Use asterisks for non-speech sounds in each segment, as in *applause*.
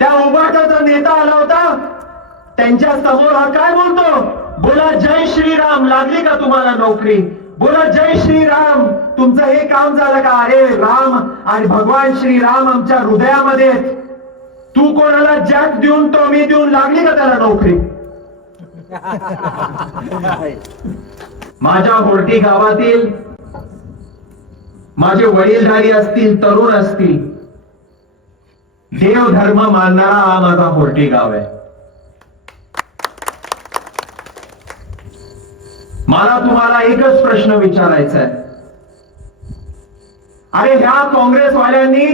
त्या जो नेता आला होता त्यांच्या समोर हा काय बोलतो बोला जय श्रीराम लागली का तुम्हाला नोकरी बोला जय श्रीराम तुमचं हे काम झालं का अरे राम आणि भगवान श्रीराम आमच्या हृदयामध्ये तू कोणाला जॅक देऊन तो मी देऊन लागली का त्याला नोकरी *laughs* माझ्या होर्टी गावातील माझे वडीलधारी असतील तरुण असतील देव धर्म मानणारा हा माझा पोर्टी गाव आहे मला तुम्हाला एकच प्रश्न विचारायचा आहे अरे ह्या काँग्रेसवाल्यांनी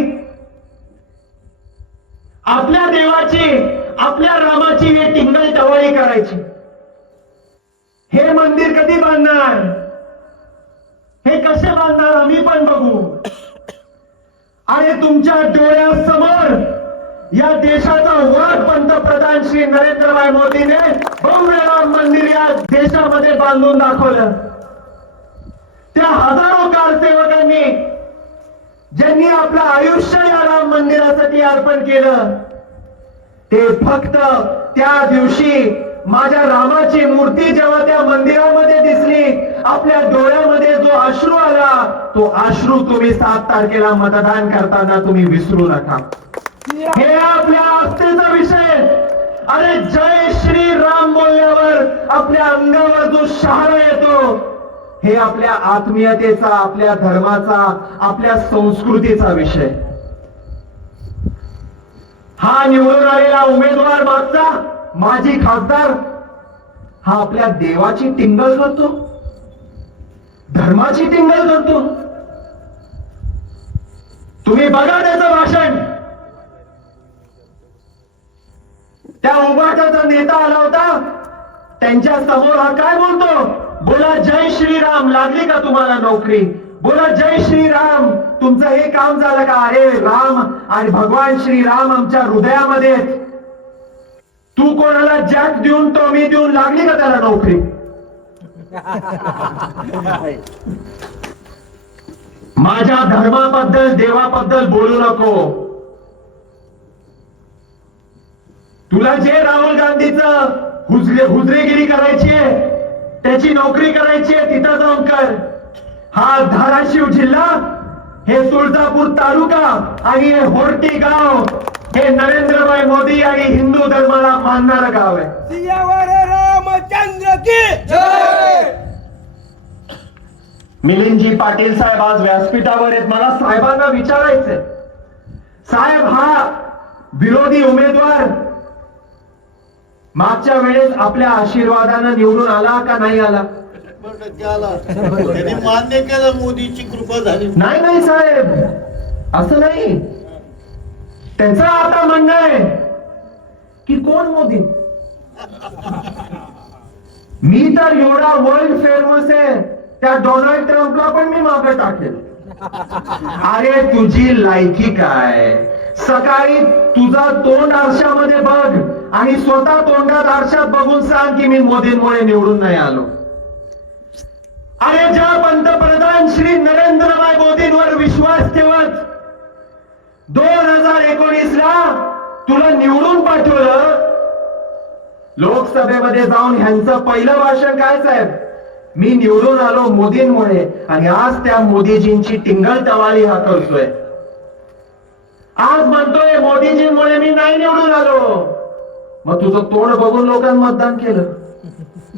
आपल्या देवाची आपल्या रामाची हे टिंगल टवाळी करायची हे मंदिर कधी बांधणार आणि तुमच्या डोळ्यासमोर या देशाचा वाद पंतप्रधान श्री नरेंद्रभाई मोदीने भव्य मंदिर या देशामध्ये बांधून दाखवलं त्या हजारो कारसेवकांनी ज्यांनी आपलं आयुष्य या राम मंदिरासाठी अर्पण केलं ते फक्त त्या दिवशी माझ्या रामाची मूर्ती जेव्हा त्या मंदिरामध्ये दिसली आपल्या डोळ्यामध्ये जो अश्रू आला तो आश्रू तुम्ही सात तारखेला मतदान करताना तुम्ही विसरू नका हे आपल्या आस्थेचा विषय अरे जय श्री राम बोलल्यावर आपल्या अंगावर जो शहारा येतो हे आपल्या आत्मीयतेचा आपल्या धर्माचा आपल्या संस्कृतीचा विषय हा निवडून आलेला उमेदवार माझा माजी खासदार हा आपल्या देवाची टिंगल करतो धर्माची टिंगल करतो तुम्ही बघा त्याचं भाषण त्या उमाटाचा नेता आला होता त्यांच्या समोर हा काय बोलतो बोला जय श्रीराम लागली का तुम्हाला नोकरी बोला जय श्रीराम तुमचं हे काम झालं का अरे राम आणि भगवान श्रीराम आमच्या हृदयामध्ये तू कोणाला जॅक देऊन तो मी देऊन लागली का त्याला नोकरी माझ्या धर्माबद्दल देवाबद्दल बोलू नको तुला जे राहुल गांधीच हुजरे हुजरेगिरी करायची आहे त्याची नोकरी करायची आहे तिथं जाऊन कर हा धाराशिव जिल्हा हे सुळजापूर तालुका आणि हे होरटी गाव हे नरेंद्रभाई मोदी आणि हिंदू धर्माला मानणारं गाव आहे मिलिंदजी पाटील साहेब आज व्यासपीठावर आहेत मला साहेबांना विचारायचंय साहेब हा विरोधी उमेदवार मागच्या वेळेस आपल्या आशीर्वादानं निवडून आला का नाही आला मान्य केलं मोदीची कृपा झाली नाही नाही साहेब असं नाही त्यांचं आता म्हणणं आहे की कोण मोदी मी तर एवढा वर्ल्ड फेमस आहे त्या डोनाल्ड ट्रम्पला पण मी मागे टाकेल अरे तुझी लायकी काय सकाळी तुझा तोंड आरशामध्ये बघ आणि स्वतः तोंडात आरशात बघून सांग की मी मोदींमुळे निवडून नाही आलो अरे ज्या पंतप्रधान श्री नरेंद्रभाई मोदींवर विश्वास ठेवत दोन हजार एकोणीस ला तुला निवडून पाठवलं लोकसभेमध्ये जाऊन ह्यांचं पहिलं भाषण काय साहेब मी निवडून आलो मोदींमुळे आणि आज त्या मोदीजींची टिंगल टवाली हा करतोय आज म्हणतोय मोदीजींमुळे मी नाही निवडून आलो मग तुझं तोंड बघून लोकांनी मतदान केलं